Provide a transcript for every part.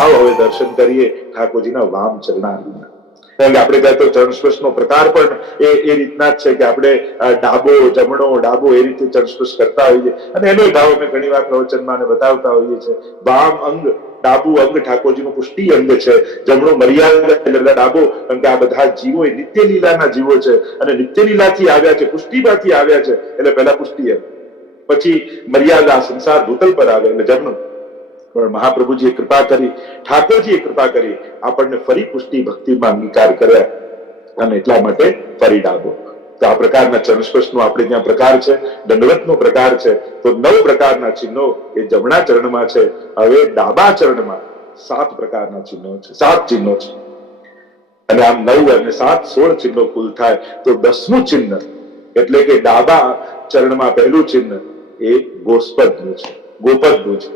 આવો હવે દર્શન કરીએ ઠાકોરજીના વામ ચરણારવિંદના. કારણ કે આપણે ત્યાં તો ચરણ સ્પર્શનો પ્રકાર પણ એ રીતના જ છે કે આપણે ડાબો જમણો ડાબો એ રીતે ચરણ સ્પર્શ કરતા હોઈએ અને એનો ભાવ અમે ઘણી વાર પ્રવચનમાં બતાવતા હોઈએ છીએ. વામ અંગ, ડાબુ અંગ ઠાકોરજીનું પુષ્ટિ અંગ છે, જમણો મર્યાદા એટલે ડાબો, કારણ કે આ બધા જીવો એ નિત્ય લીલાના જીવો છે અને નિત્ય લીલાથી આવ્યા છે, પુષ્ટિમાંથી આવ્યા છે એટલે પહેલા પુષ્ટિ અંગ, પછી મર્યાદા સંસાર ભૂતલ પર આવે એટલે જમણું. પણ મહાપ્રભુજીએ કૃપા કરી, ઠાકોરજીએ કૃપા કરી, આપણને ફરી પુષ્ટિ ભક્તિમાં અંગીકાર કર્યા અને એટલા માટે ફરી ડાબો. તો આ પ્રકારના ચરણ સ્પર્શનો આપણે ત્યાં પ્રકાર છે, દંડવતનો પ્રકાર છે. તો 9 પ્રકારના ચિહ્નો એ જમણા ચરણમાં છે. હવે ડાબા ચરણમાં 7 પ્રકારના ચિહ્નો છે, 7 ચિહ્નો છે અને આમ 9 અને 7 16 ચિહ્નો કુલ થાય. તો 10મું ચિહ્ન એટલે કે ડાબા ચરણમાં પહેલું ચિહ્ન એ ગોસ્પદનું છે, ગોપદનું છે.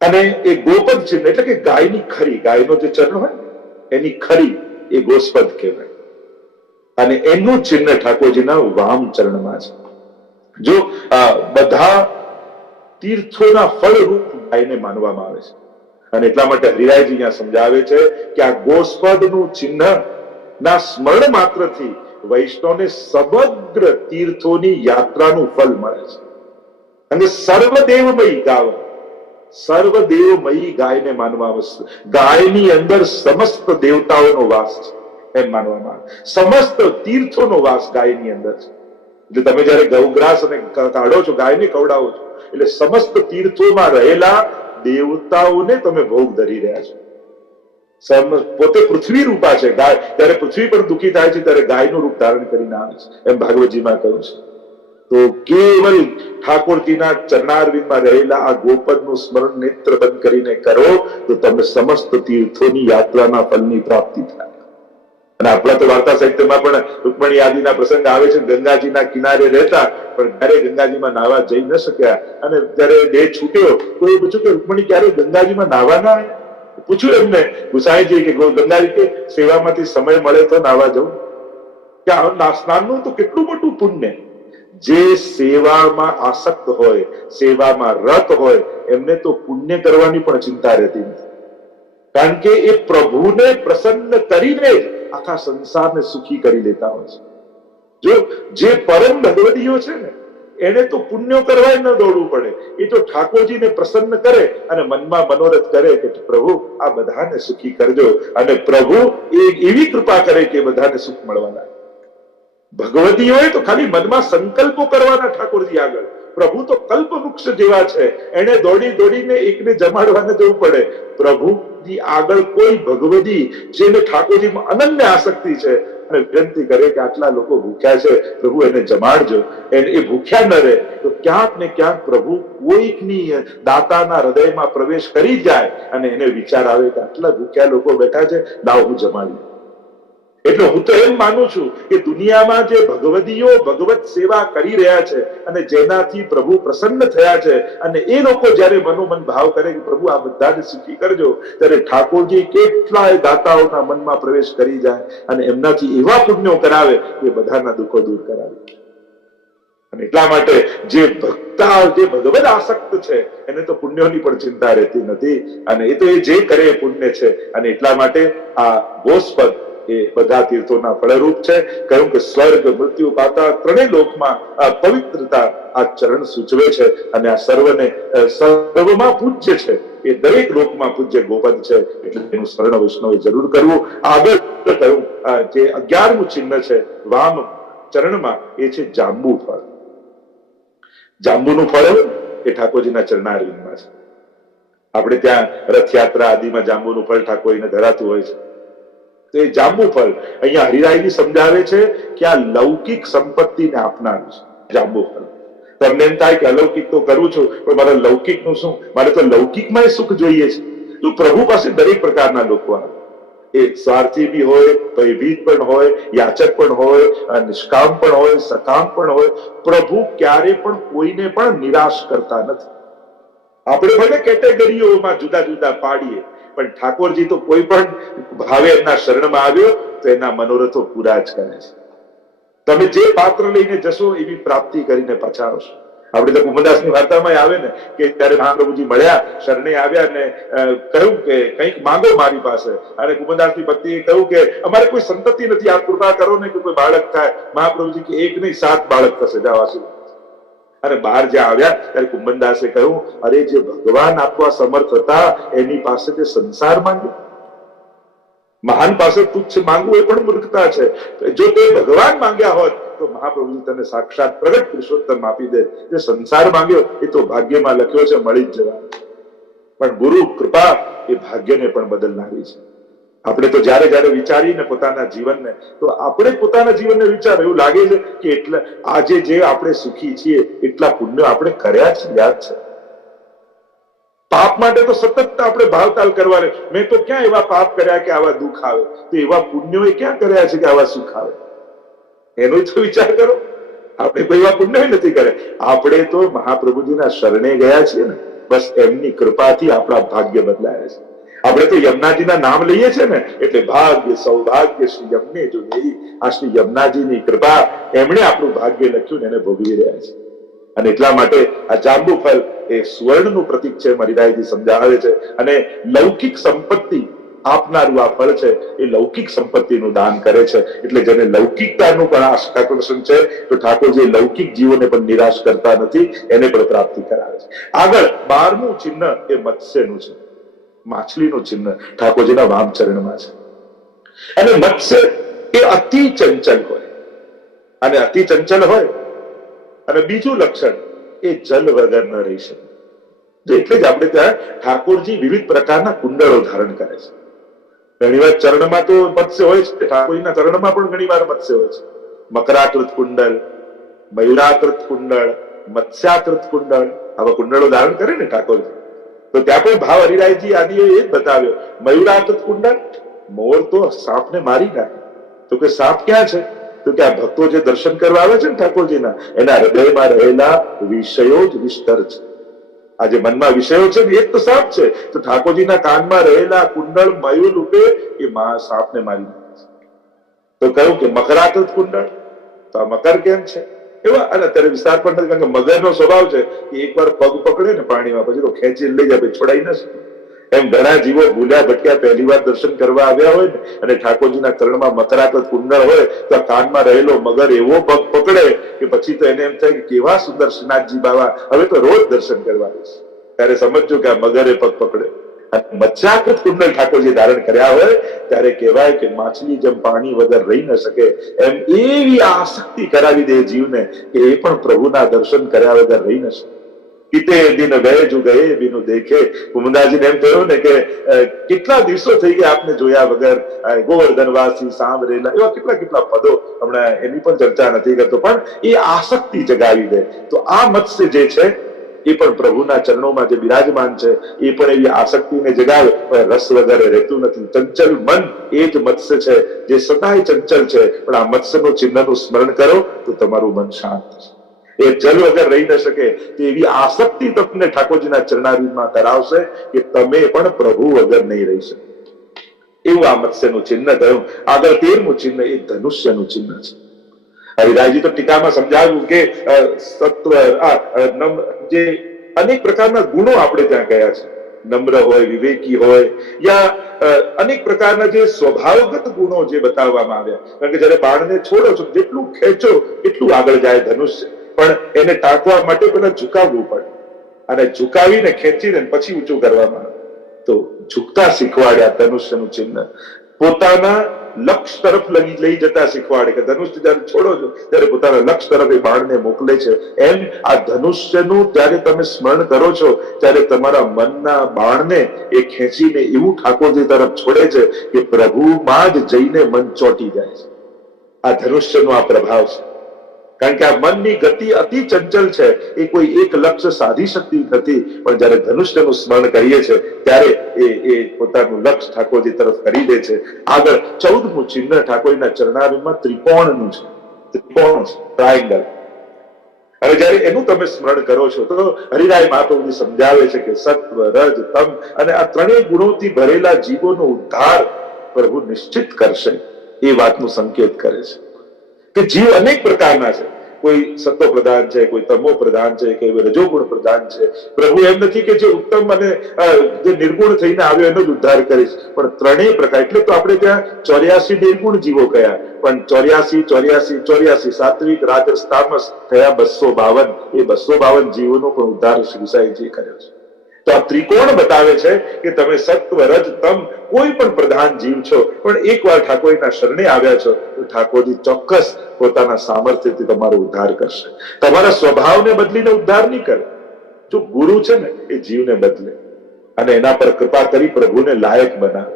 અને એ ગોપદ ચિહ્ન એટલે કે ગાયની ખરી, ગાયનો જે ચરણ હોય એની ખરી એ ગોસ્પદ કહેવાય અને એનું ચિહ્ન ઠાકોરજીના વામ ચરણમાં છે. જો બધા તીર્થોના ફળરૂપ ગાયને માનવામાં આવે છે અને એટલા માટે હરિરાયજી અહીંયા સમજાવે છે કે આ ગોસ્પદનું ચિહ્ન ના સ્મરણ માત્રથી વૈષ્ણવને સમગ્ર તીર્થોની યાત્રાનું ફળ મળે છે. અને સર્વદેવમયી ગાવ, સર્વદેવમયી ગાયને માનવામાં આવે છે. ગાયની અંદર સમસ્ત દેવતાઓનો વાસ છે એમ માનવામાં આવે. સમસ્ત તીર્થોનો વાસ ગાયની અંદર છે. એટલે તમે જયારે ગૌગ્રાસ અને કાઢો છો, ગાયને ખવડાવો છો, એટલે સમસ્ત તીર્થોમાં રહેલા દેવતાઓને તમે ભોગ ધરી રહ્યા છો. પોતે પૃથ્વી રૂપા છે ગાય, ત્યારે પૃથ્વી પણ દુઃખી થાય છે ત્યારે ગાયનું રૂપ ધારણ કરીને આવે છે એમ ભાગવતજીમાં કહ્યું છે. તો કેવલ ઠાકોરજીના ચરણારવિંદમાં રહેલા આ ગોપદનું સ્મરણ નેત્ર બંધ કરીને કરો તો તમને સમસ્ત તીર્થોની યાત્રાના ફળની પ્રાપ્તિ થાય. અને આપણા તો વાર્તા સાહિત્યમાં પણ રૂકમણી આદિના પ્રસંગ આવે છે. ગંગાજીના કિનારે રહેતા પણ ક્યારે ગંગાજીમાં નાહવા જઈ ન શક્યા અને ત્યારે દેહ છૂટ્યો તો એ પૂછ્યું કે રૂકમણી ક્યારે ગંગાજીમાં નાહવા ના આવ્યા? પૂછ્યું એમને ગુસાઈજી કે ગંગાજી કે સેવામાંથી સમય મળે તો નાહવા જવું. કે સ્નાનનું તો કેટલું મોટું પુણ્ય. જે સેવામાં આસક્ત હોય, સેવામાં રત હોય એમને તો પુણ્ય કરવાની પણ ચિંતા રહેતી નથી, કારણ કે એ પ્રભુને પ્રસન્ન કરીને આખા સંસારને સુખી કરી લેતા હોય છે. જો જે પરમ ભગવદીઓ છે ને એને તો પુણ્યો કરવા ન દોડવું પડે, એ તો ઠાકોરજીને પ્રસન્ન કરે અને મનમાં મનોરથ કરે કે પ્રભુ આ બધાને સુખી કરજો અને પ્રભુ એવી કૃપા કરે કે બધાને સુખ મળવા લાગે. ભગવતીઓએ તો ખાલી મનમાં સંકલ્પો કરવાના ઠાકોરજી આગળ. પ્રભુ તો કલ્પ વૃક્ષ જેવા છે, એને દોડી દોડીને એકને જમાડવા ન જવું પડે. પ્રભુની આગળ કોઈ ભગવતી જેને ઠાકોરજીમાં અનન્ય આસક્તિ છે અને વિનંતી કરે કે આટલા લોકો ભૂખ્યા છે પ્રભુ એને જમાડજો, એને એ ભૂખ્યા ન રહે તો ક્યાંક ને ક્યાંક પ્રભુ કોઈકની દાતાના હૃદયમાં પ્રવેશ કરી જાય અને એને વિચાર આવે કે આટલા ભૂખ્યા લોકો બેઠા છે, લાવ હું જમાડી. એટલે હું તો એમ માનું છું કે દુનિયામાં જે ભગવદીઓ ભગવત સેવા કરી રહ્યા છે અને જેનાથી પ્રભુ પ્રસન્ન થયા છે અને એ લોકો જયારે મનોમન ભાવ કરે કે પ્રભુ આ બધાને સુખી કરજો, ત્યારે ઠાકોરજી કેટલાય દાતાઓના મનમાં પ્રવેશ કરી જાય અને એમનાથી એવા પુણ્યો કરાવે કે બધાના દુઃખો દૂર કરાવે. અને એટલા માટે જે ભક્તા જે ભગવદ આસક્ત છે એને તો પુણ્યોની પણ ચિંતા રહેતી નથી અને એ તો એ જે કરે એ પુણ્ય છે. અને એટલા માટે આ ગોસ્પદ એ બધા તીર્થોના ફળરૂપ છે. કહ્યું કે સ્વર્ગ, મૃત્યુ, પાતાળ ત્રણેય લોકમાં આ પવિત્રતા આ ચરણ સૂચવે છે અને આ સર્વને સર્વમાં પૂજ્ય છે. એ દરેક લોકમાં પૂજ્ય ગોપદ છે એટલે એનું સ્મરણ વૈષ્ણવે જરૂર કરવું. આગળ કહ્યું જે 11મું ચિહ્ન છે વામ ચરણમાં એ છે જાંબુ ફળ. જાંબુનું ફળ એ ઠાકોરજીના ચરણારવિંદમાં છે. આપણે ત્યાં રથયાત્રા આદિમાં જાંબુનું ફળ ઠાકોરજીને ધરાતું હોય છે. તો એ જાંબુ ફળ અહીંયા હરિરાયજી સમજાવે છે કે આ લૌકિક સંપત્તિને આપનારું છે જાંબુ ફળ. તમને એમ થાય કે અલૌકિક તો કરું છું પણ મારા લૌકિકનું શું? મારે તો લૌકિકમાં સુખ જોઈએ છે. તો પ્રભુ પાસે દરેક પ્રકારના લોકો આવે. એ સ્વાર્થી બી હોય, ભયભીત પણ હોય, યાચક પણ હોય, નિષ્કામ પણ હોય, સકામ પણ હોય. પ્રભુ ક્યારે પણ કોઈને પણ નિરાશ કરતા નથી. આપણે ભલે કેટેગરીઓમાં જુદા જુદા પાડીએ પણ ઠાકોરજી તો કોઈ પણ ભાવે એમના શરણમાં આવ્યો તો એના મનોરથો પૂરા જ કરે છે. તમે જે પાત્ર લઈને જશો એવી પ્રાપ્તિ કરીને પાછા આવશો. આપણે તો કુમદાસની વાર્તામાં આવે ને કે ત્યારે મહાપ્રભુજી મળ્યા, શરણે આવ્યા ને કહ્યું કે કંઈક માંગો મારી પાસે. અને કુમદાસની પત્નીએ કહ્યું કે અમારે કોઈ સંતતિ નથી, આપ કૃપા કરો ને કે કોઈ બાળક થાય. મહાપ્રભુજી કે એક નહીં 7 બાળક થશે, જાઓ આશીર્વાદ. અને બહાર જ્યાં આવ્યા ત્યારે કુંભનદાસે કહ્યું, અરે જે ભગવાન આપવા સમર્થ હતા એની પાસે તે સંસાર માંગ્યો. મહાન પાસે તુચ્છ માંગવું એ પણ મૂર્ખતા છે. જો તે ભગવાન માંગ્યા હોત તો મહાપ્રભુજી તને સાક્ષાત પ્રગટ પુરુષોત્તમ આપી દે. જે સંસાર માંગ્યો એ તો ભાગ્યમાં લખ્યો છે, મળી જ જવાનું. પણ ગુરુ કૃપા એ ભાગ્યને પણ બદલનારી છે. આપણે તો જયારે જયારે વિચારીને પોતાના જીવનને, તો આપણે પોતાના જીવનને વિચાર એવું લાગે છે કે એટલા આજે જે આપણે સુખી છીએ એટલા પુણ્ય આપણે કર્યા છે, યાદ છે? પાપ માટે તો સતત આપણે ભાવતાલ કરવાને, મેં તો ક્યાં એવા પાપ કર્યા કે આવા દુઃખ આવે, તો એવા પુણ્યો ક્યાં કર્યા છે કે આવા સુખ આવે? એનો જ વિચાર કરો. આપણે કોઈ એવા પુણ્ય નથી કર્યા. આપણે તો મહાપ્રભુજીના શરણે ગયા છીએ ને, બસ એમની કૃપાથી આપણા ભાગ્ય બદલાયા છે. આપણે તો યમુનાજીના નામ લઈએ છીએ ને, એટલે ભાગ્ય સૌભાગ્ય શ્રી યમને જો દેહી. આ શ્રી યમુનાજીની કૃપા, એમણે આપણું ભાગ્ય લખ્યું ને એને ભોગવી રહ્યા છે. અને એટલા માટે આ જાંબુ ફળ એ સુવર્ણનું પ્રતીક છે, હરિરાયજી સમજાવે છે. અને લૌકિક સંપત્તિ આપનારું આ ફળ છે, એ લૌકિક સંપત્તિનું દાન કરે છે. એટલે જેને લૌકિકતાનું પણ આકર્ષણ છે, તો ઠાકોરજી લૌકિક જીવોને પણ નિરાશ કરતા નથી, એને પણ પ્રાપ્તિ કરાવે છે. આગળ 12મું ચિહ્ન એ મત્સ્યનું છે, માછલીનું ચિહ્ન ઠાકોરજીના વામચરણમાં છે. અને મત્સ્ય એ અતિ ચંચલ હોય, અને અતિ ચંચલ હોય અને બીજું લક્ષણ એ જલ વગર ન રહી શકે. એટલે જ આપણે ત્યાં ઠાકોરજી વિવિધ પ્રકારના કુંડળો ધારણ કરે છે. ઘણીવાર ચરણમાં તો મત્સ્ય હોય છે, ઠાકોરજીના ચરણમાં પણ ઘણીવાર મત્સ્ય હોય છે. મકરાકૃત કુંડળ, મયુરાકૃત કુંડળ, મત્સ્યાકૃત કુંડળ, આવા કુંડળો ધારણ કરે ને ઠાકોરજી. તો ત્યાં પણ ભાવ હરિરાયજી આદિએ એ જ બતાવ્યો. મયુરાકૃત કુંડળ, મોર તો સાપને મારી નાખે. તો કે સાપ ક્યાં છે? તો કે આ ભક્તો જે દર્શન કરવા આવે છે ને ઠાકોરજીના, એના હૃદયમાં રહેલા વિષયો જ વિસ્તર છે. આ જે મનમાં વિષયો છે ને એ જ તો સાપ છે. તો ઠાકોરજીના કાનમાં રહેલા કુંડળ મયુર રૂપે એ સાપને મારી નાખે છે. તો કહ્યું કે મકરાકૃત કુંડળ, તો આ મકર કેમ છે એવા? અને અત્યારે વિસ્તાર પણ નથી, કારણ કે મગરનો સ્વભાવ છે કે એકવાર પગ પકડે ને પાણીમાં પછી તો ખેંચી લઈ જાય, છોડાઈ ન શકે. એમ ઘણા જીવો ભૂલ્યા ભટક્યા પહેલી વાર દર્શન કરવા આવ્યા હોય ને, અને ઠાકોરજીના ચરણમાં મકરાકૃત કુંડળ હોય, તો આ કાનમાં રહેલો મગર એવો પગ પકડે કે પછી તો એને એમ થાય કે કેવા સુંદર શ્રીનાથજી બાબા, હવે તો રોજ દર્શન કરવા આવીશ. ત્યારે સમજો કે આ મગરે પગ પકડે. મત્સ્યાકૃત કુંડળ ઠાકોરજી ધારણ કર્યા હોય ત્યારે કહેવાય કે માછલી જેમ પાણી વગર રહી ન શકે, એમ એવી આસક્તિ કરાવી દે જીવને કે એ પણ પ્રભુના દર્શન કર્યા વગર રહી ન શકે. કિતે દિન વહેજુ ગયે બિનુ દેખે. કુમુદાજીને એમ થયું ને કે કેટલા દિવસો થઈ ગયા આપને જોયા વગર, ગોવર્ધનવાસી સાંભળેલા, એવા કેટલા કેટલા પદો, હમણાં એની પણ ચર્ચા નથી કરતો, પણ એ આસક્તિ જગાવી દે. તો આ મત્સ્ય જે છે એ પણ પ્રભુના ચરણોમાં જે બિરાજમાન છે, એ પણ એવી આસક્તિને જગાવે, પણ રસ વગર રહેતું નથી. ચંચલ મન એ જ મત્સ્ય છે, જે સદાય ચંચલ છે. પણ આ મત્સ્યનું ચિહ્નનું સ્મરણ કરો તો તમારું મન શાંત થશે. એ જલ વગર રહી ન શકે તેવી આસક્તિ તમને ઠાકોરજીના ચરણારવિંદમાં કરાવશે કે તમે પણ પ્રભુ વગર નહીં રહી શકો. એવું આ મત્સ્યનું ચિહ્ન થયું. આગળ 13મું ચિહ્ન એ ધનુષ્યનું ચિહ્ન છે. હરિરાયજી તો ટીકામાં સમજાવ્યું કે સત્વ, જે અનેક પ્રકારના ગુણો આપણે ત્યાં ગયા છે, નમ્ર હોય, વિવેકી હોય, યા અનેક પ્રકારના જે સ્વભાવગત ગુણો જે બતાવવામાં આવ્યા. કારણ કે જયારે બાણને છોડો છો, જેટલું ખેંચો એટલું આગળ જાય ધનુષ્ય, પણ એને ટાંકવા માટે પેલા ઝુકાવવું પડે, અને ઝુકાવીને ખેંચીને પછી ઊંચું કરવામાં આવે. તો ઝુકતા શીખવાડ્યા ધનુષ્યનું ચિહ્ન, પોતાના લક્ષ તરફ લઈ જતા શીખવાડે કે ધનુષ્ય જયારે છોડો છો ત્યારે પોતાના લક્ષ તરફ એ બાણને મોકલે છે. એમ આ ધનુષ્યનું જયારે તમે સ્મરણ કરો છો ત્યારે તમારા મનના બાણને એ ખેંચીને એવું ઠાકોરજી તરફ છોડે છે કે પ્રભુમાં જ જઈને મન ચોંટી જાય છે. આ ધનુષ્યનો આ પ્રભાવ છે. કારણ કે આ મનની ગતિ અતિ ચંચલ છે, એ કોઈ એક લક્ષ્ય સાધી શકતી નથી. પણ જયારે ધનુષ્યનું સ્મરણ કરીએ છીએ ત્યારે એ પોતાનું લક્ષ્ય ઠાકોરજી તરફ કરી દે છે. આગળ 14મું ચિહ્ન ઠાકોરજીના ચરણારવિંદમાં ત્રિકોણનું છે. ત્રિકોણ, ટ્રાયંગલ. અને જયારે એનું તમે સ્મરણ કરો છો તો હરિરાય મહાપ્રભુજી સમજાવે છે કે સત્વ, રજ, તમ અને આ ત્રણેય ગુણોથી ભરેલા જીવોનો ઉદ્ધાર પ્રભુ નિશ્ચિત કરશે, એ વાતનું સંકેત કરે છે. કે જીવ અનેક પ્રકારના છે. કોઈ સત્વ પ્રધાન છે, કોઈ તમો પ્રધાન છે, કે રજોગુણ પ્રધાન છે. પ્રભુ એમ નથી કે જે ઉત્તમ અને જે નિર્ગુણ થઈને આવ્યો એનો જ ઉદ્ધાર કરીશ, પણ ત્રણેય પ્રકાર. એટલે તો આપણે ત્યાં 84 નિર્ગુણ જીવો કયા, પણ 84 સાત્વિક, રાજસ, તામસ થયા 252. એ 252 જીવોનો પણ ઉદ્ધાર શ્રી સાઈજી કર્યો છે. તો આ ત્રિકોણ બતાવે છે કે તમે સત્વ, રજ, તમ કોઈ પણ પ્રધાન જીવ છો, પણ એકવાર ઠાકોરના શરણે આવ્યા છો તો ઠાકોરજી ચોક્કસ પોતાના સામર્થ્યથી તમારો ઉદ્ધાર કરશે. તમારા સ્વભાવને બદલીને ઉદ્ધાર નહીં કરે. જો ગુરુ છે ને એ જીવને બદલે અને એના પર કૃપા કરી પ્રભુને લાયક બનાવે.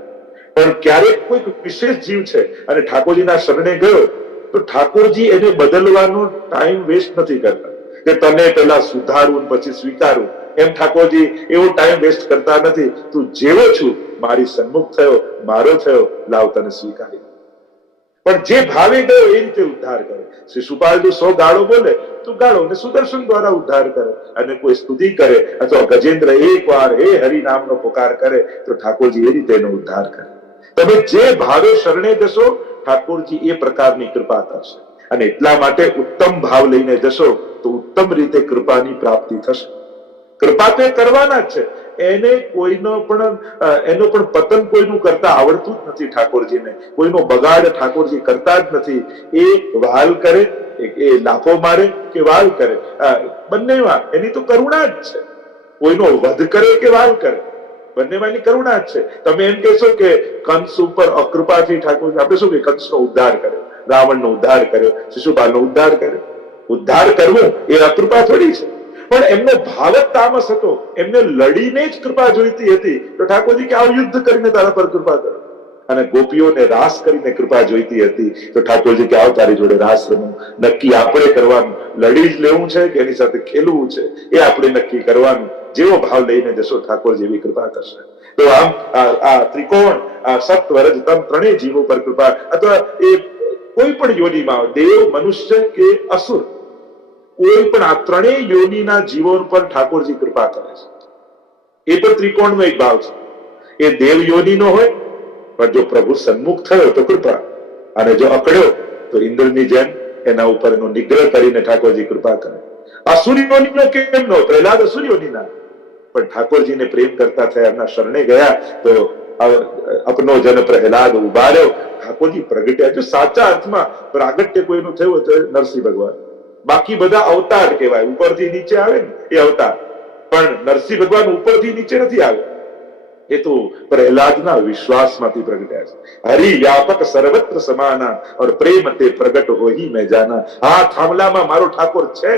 પણ ક્યારેક કોઈક વિશેષ જીવ છે અને ઠાકોરજીના શરણે ગયો તો ઠાકોરજી એને બદલવાનો ટાઈમ વેસ્ટ નથી કરતા કે તને પેલા સુધારવું પછી સ્વીકારવું. એમ ઠાકોરજી એવો ટાઈમ વેસ્ટ કરતા નથી. તું જેવો છું મારી સન્મુખ થયો, મારો થયો, લાવ તને સ્વીકારી. પણ જે ભાવે ગયો એ રીતે ઉદ્ધાર કરે. શિશુપાલ જો 100 ગાળો બોલે તો ગાળો ને સુદર્શન દ્વારા ઉદ્ધાર કરે, અને કોઈ સ્તુતિ કરે અથવા ગજેન્દ્ર એકવાર હે હરિ નામનો પુકાર કરે તો ઠાકોરજી એ રીતે એનો ઉદ્ધાર કરે. તમે જે ભાવે શરણે જશો ઠાકોરજી એ પ્રકારની કૃપા કરશે. અને એટલા માટે ઉત્તમ ભાવ લઈને જશો તો ઉત્તમ રીતે કૃપાની પ્રાપ્તિ થશે. કૃપા તો કરવાના જ છે. એનો પણ પતન કોઈનું કરતા આવડતું જ નથી ઠાકોરજીને. કોઈનો બગાડ ઠાકોરજી કરતા જ નથી. એ વાલ કરે, એ લાફો મારે કે વાલ કરે, બંનેમાં એની તો કરુણા જ છે. કોઈનો વધ કરે કે વાલ કરે, બંનેમાં એની કરુણા જ છે. તમે એમ કહેશો કે કંસ ઉપર અકૃપાથી ઠાકોરજી, આપણે શું કે કંસનો ઉદ્ધાર કર્યો, રાવણનો ઉદ્ધાર કર્યો, શિશુપાલનો ઉદ્ધાર કર્યો. ઉદ્ધાર કરવું એ અકૃપા થોડી છે. પણ એમનો ભાવ જ તામસ હતો. એમને લડીને જ કૃપા જોઈતી હતી તો ઠાકોરજી કે આવ યુદ્ધ કરીને તારા પર કૃપા કરો. અને ગોપીઓને રાસ કરીને કૃપા જોઈતી હતી તો ઠાકોરજી કે આવ તારી જોડે રાસ રમું. નક્કી આપણે કરવાનું, લડી જ લેવું છે કે એની સાથે ખેલવું છે એ આપણે નક્કી કરવાનું. જેવો ભાવ લઈને જશો ઠાકોરજી એવી કૃપા કરશે. તો આમ આ ત્રિકોણ, આ સત્વ, રજ, તમ ત્રણેય જીવો પર કૃપા, અથવા એ કોઈ પણ યોનિમાં દેવ, મનુષ્ય કે અસુર, કોઈ પણ આ ત્રણેય યોનિના જીવો પર ઠાકોરજી કૃપા કરે છે. એ પણ ત્રિકોણનો એક ભાવ છે. એ દેવ યોનિનો હોય પણ જો પ્રભુ સન્મુખ થયો તો કૃપા, અને જો અકળ્યો તો ઇન્દ્રની જેમ એના ઉપર એનો નિગ્રહ કરીને ઠાકોરજી કૃપા કરે. અસુર યોનિનો કેમ નો? પ્રહલાદ અસુર યોનિના, પણ ઠાકોરજીને પ્રેમ કરતા થયા, એમના શરણે ગયા તો અપનો જન પ્રહલાદ ઉભાર્યો. ઠાકોરજી પ્રગટ્યા. જો સાચા અર્થમાં પ્રાગટ્ય કોઈનું થયું તો નરસિંહ ભગવાન. બાકી બધા અવતાર કહેવાય, ઉપરથી નીચે આવે ને એ અવતાર. પણ નરસિંહ ભગવાન ઉપરથી નીચે નથી આવ્યા. એ તો પ્રહલાદના વિશ્વાસમાંથી પ્રગટ્યા છે. હરિ વ્યાપક સર્વત્ર સમાના और પ્રેમ તે પ્રગટ હોઈ મેં જાના. આ થાંભલામાં મારો ઠાકોર છે,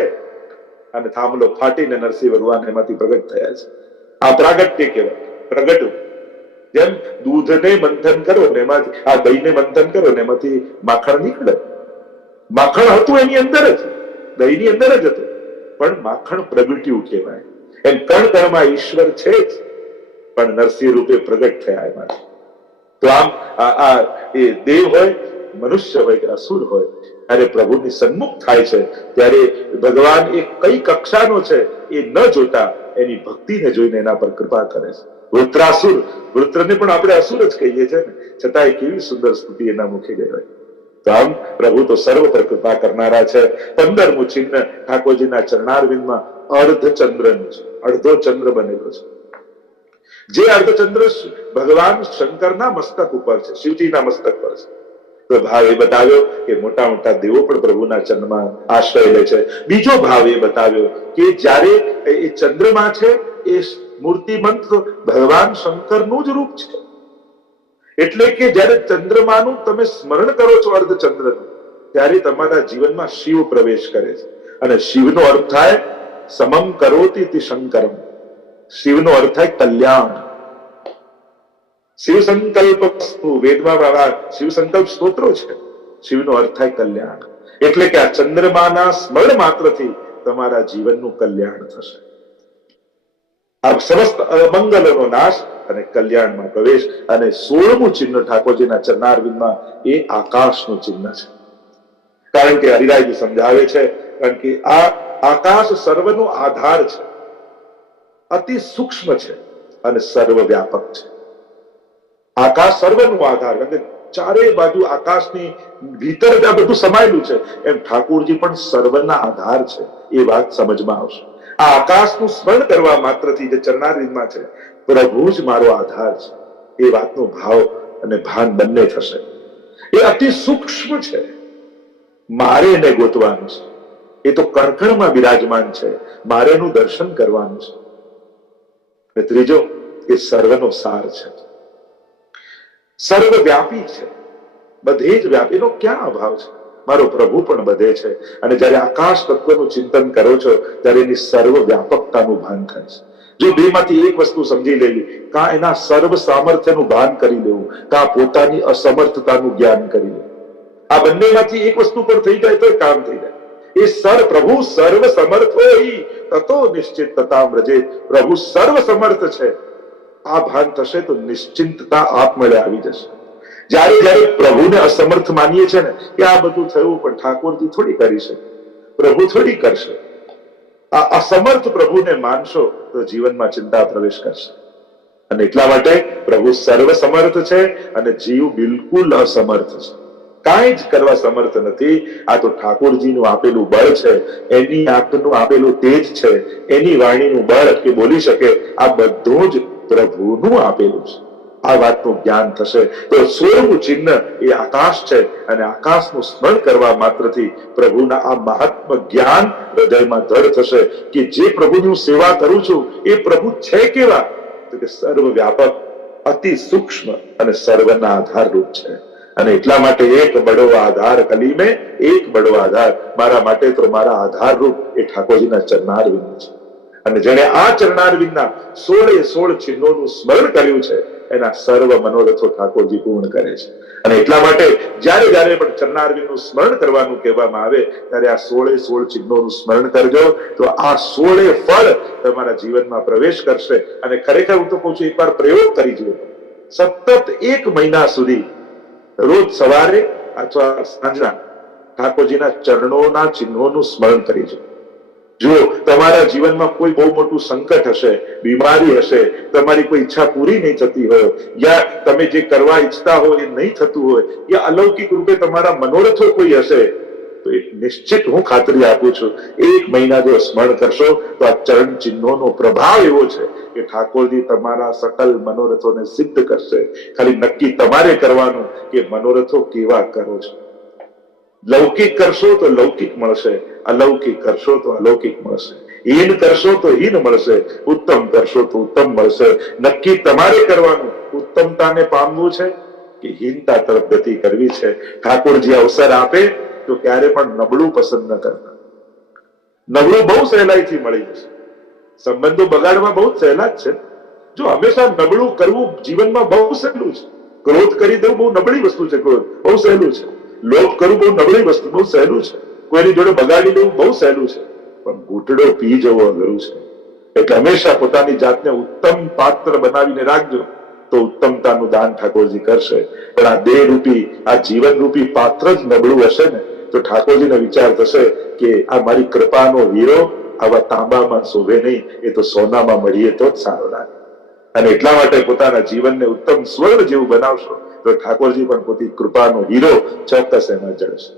અને થાંભલો ફાટીને નરસિંહ ભગવાન એમાંથી પ્રગટ થયા છે. આ પ્રાગટ્ય કહેવાય, પ્રગટવું. જેમ દૂધને મંથન કરો ને એમાંથી, આ દહીંને મંથન કરો ને એમાંથી માખણ નીકળે. માખણ હતું એની અંદર જ, દહીંની અંદર જ હતું, પણ માખણ પ્રગટ્યું કહેવાય. એમ કણ કણમાં ઈશ્વર છે જ, પણ નરસિંહ રૂપે પ્રગટ થયા એમાં. તો આમ આ એ દેવ હોય, મનુષ્ય હોય કે અસુર હોય, ત્યારે પ્રભુની સન્મુખ થાય છે ત્યારે ભગવાન એ કઈ કક્ષાનો છે એ ન જોતા એની ભક્તિને જોઈને એના પર કૃપા કરે છે. વૃત્રાસુર, વૃત્રને પણ આપણે અસુર જ કહીએ છીએ ને, છતાં કેવી સુંદર સ્તુતિ એના મુખે કહેવાય. તો આમ પ્રભુ તો સર્વ પર કૃપા કરનારા છે. 15મું ચિહ્ન ઠાકોરજીના ચરણારવિંદમાં અર્ધચંદ્રનું છે. અડધો ચંદ્ર બનેલો છે. જે અર્ધચંદ્ર ભગવાન શંકરના મસ્તક ઉપર છે, શિવજીના મસ્તક પર છે. તો ભાવ એ બતાવ્યો કે મોટા મોટા દેવો પણ પ્રભુના ચંદ્રમાં આશ્રય લે છે. બીજો ભાવ એ બતાવ્યો કે જ્યારે એ ચંદ્રમા છે એ મૂર્તિમંત ભગવાન શંકરનું જ રૂપ છે. એટલે કે જ્યારે ચંદ્રમાનું તમે સ્મરણ કરો છો, અર્ધચંદ્રનું, ત્યારે તમારા જીવનમાં શિવ પ્રવેશ કરે છે. અને શિવનો અર્થ થાય સમમ કરોતિ તિ શંકરમ. શિવનો અર્થ થાય કલ્યાણ. શિવ સંકલ્પ વેદમાં શિવ સંકલ્પ સ્તોત્રો છે. શિવનો અર્થ થાય કલ્યાણ. એટલે કે આ ચંદ્રમાના સ્મરણ માત્રથી તમારા જીવનનું કલ્યાણ થશે. આ સમસ્ત અમંગલનો નાશ અને કલ્યાણમાં પ્રવેશ. અને 16મું ચિહ્ન ઠાકોરજીના ચરણારવિંદમાં એ આકાશનું ચિહ્ન છે. કારણ કે હરિરાયજી સમજાવે છે, કારણ કે આ આકાશ સર્વનો આધાર છે, અતિ સૂક્ષ્મ છે અને સર્વવ્યાપક છે. આકાશ સર્વનો આધાર, કારણ કે ચારે બાજુ આકાશની ભીતર જ આ બધું સમાયેલું છે, એમ ઠાકોરજી પણ સર્વના આધાર છે. એ વાત સમજમાં આવશે. આ આકાશનું સ્મરણ કરવા માત્રથી જે ચરણારવિંદમાં છે, પ્રભુ જ મારો આધાર છે, એ વાતનો ભાવ અને ભાન બંને થશે. એ અતિ સૂક્ષ્મ છે, મારે એને ગોતવાનું છે. એ તો કણકણમાં બિરાજમાન છે, મારે એનું દર્શન કરવાનું છે. અને ત્રીજો, એ સર્વનો સાર છે, સર્વવ્યાપી છે, બધે જ વ્યાપી. એનો ક્યાં અભાવ છે? મારો પ્રભુ પણ બધે છે. અને જયારે આકાશ તત્વનું ચિંતન કરો છો ત્યારે એની સર્વ વ્યાપકતાનું ભાન થાય છે. જો બેમાંથી એક વસ્તુ સમજી લેવી, કાં એના સર્વ સામર્થ્યનું ભાન કરી લેવું, કાં પોતાની અસમર્થતાનું જ્ઞાન કરી લેવું, આ બંનેમાંથી એક વસ્તુ પર થઈ જાય તો કામ થઈ જાય. એ પ્રભુ સર્વ સમર્થો હિ તતો નિશ્ચિતતા વ્રજેત. પ્રભુ સર્વ સમર્થ છે, આ ભાન થશે તો નિશ્ચિંતતા આપમેળે આવી જશે. જ્યારે જ્યારે પ્રભુને અસમર્થ માનીએ છે ને કે આ બધું થયું, પણ ઠાકોરજી થોડી કરી શકે, પ્રભુ થોડી કરશે. આ અસમર્થ પ્રભુને માનશો તો જીવનમાં ચિંતા પ્રવેશ કરશે. અને એટલા માટે પ્રભુ સર્વ સમર્થ છે અને જીવ બિલકુલ અસમર્થ છે, કાંઈ જ કરવા સમર્થ નથી. આ તો ઠાકોરજીનું આપેલું બળ છે, એની આંખનું આપેલું તેજ છે, એની વાણીનું બળ કે બોલી શકે, આ બધું જ પ્રભુનું આપેલું છે. આ વાતનું જ્ઞાન થશે તો 16મું ચિહ્ન એ આકાશ છે, અને આકાશનું સ્મરણ કરવા માત્રથી પ્રભુના આ મહાત્મ જ્ઞાન હૃદયમાં દ્રઢ થશે કે જે પ્રભુની હું સેવા કરું છું એ પ્રભુ છે કેવા? તો કે સર્વવ્યાપક, અતિ સૂક્ષ્મ અને સર્વના આધારરૂપ છે. અને એટલા માટે એક બડો આધાર કલી મેં, એક બડો આધાર મારા માટે તો મારા આધારરૂપ એ ઠાકોરજીના ચરણારવિંદ છે. અને જેને આ ચરણારવિંદના 16 ચિહ્નોનું સ્મરણ કર્યું છે, એના સર્વ મનોરથો ઠાકોરજી પૂર્ણ કરે છે. અને એટલા માટે જ્યારે જ્યારે પણ ચરણારવિંદનું સ્મરણ કરવાનું કહેવામાં આવે ત્યારે આ 16 ચિહ્નોનું સ્મરણ કરજો, તો આ 16 ફળ તમારા જીવનમાં પ્રવેશ કરશે. અને ખરેખર હું તો કહું છું, એકવાર પ્રયોગ કરી જુઓ. સતત 1 મહિના સુધી રોજ સવારે અથવા સાંજના ઠાકોરજીના ચરણોના ચિહ્નોનું સ્મરણ કરી જુઓ. જો તમારા જીવનમાં કોઈ બહુ મોટું સંકટ હશે, બીમારી હશે, તમારી કોઈ ઈચ્છા પૂરી નહીં થતી હોય, યા તમે જે કરવા ઈચ્છતા હો એ નહીં થતું હોય, યા અલૌકિક રૂપે તમારા મનોરથો કોઈ હશે, તો એક નિશ્ચિત હું ખાતરી આપું છું, 1 મહિના જો સ્મરણ કરશો તો આ ચરણ ચિહ્નોનો પ્રભાવ એવો છે કે ઠાકોરજી તમારા સકલ મનોરથોને સિદ્ધ કરશે. ખાલી નક્કી તમારે કરવાનું કે મનોરથો કેવા કરો છો. લૌકિક કરશો તો લૌકિક મળશે, અલૌકિક કરશો તો અલૌકિક મળશે, હીન કરશો તો હીન મળશે, ઉત્તમ કરશો તો ઉત્તમ મળશે. નક્કી તમારે કરવાનું, ઉત્તમતાને પામવું છે કે હીનતા તરફ ગતિ કરવી છે. ઠાકોરજી અવસર આપે તો ક્યારે પણ નબળું પસંદ ન કરતા. નબળું બહુ સહેલાઈથી મળી જશે, સંબંધો બગાડવા બહુ સહેલા જ છે. જો હંમેશા નબળું કરવું જીવનમાં બહુ સહેલું છે. ક્રોધ કરી દેવું બહુ નબળી વસ્તુ છે, ક્રોધ બહુ સહેલું છે. લોભ કરવું બહુ નબળી વસ્તુ, બહુ સહેલું છે. કોઈની જોડે બગાડી દેવું બહુ સહેલું છે, પણ ઘૂંટડો પી જવો અઘરું છે. એટલે હંમેશા પોતાની જાતને ઉત્તમ પાત્ર બનાવીને રાખજો, તો ઉત્તમતાનું દાન ઠાકોરજી કરશે. પણ આ દેહ રૂપી, આ જીવન રૂપી પાત્ર જ નબળું હશે ને, તો ઠાકોરજીને વિચાર થશે કે આ મારી કૃપાનો હીરો આવા તાંબામાં શોભે નહીં, એ તો સોનામાં મળીએ તો જ સારો લાગે. અને એટલા માટે પોતાના જીવનને ઉત્તમ સ્વર્ણ જેવું બનાવશો તો ઠાકોરજી પણ પોતાની કૃપાનો હીરો ચોક્કસ એમાં જળશે.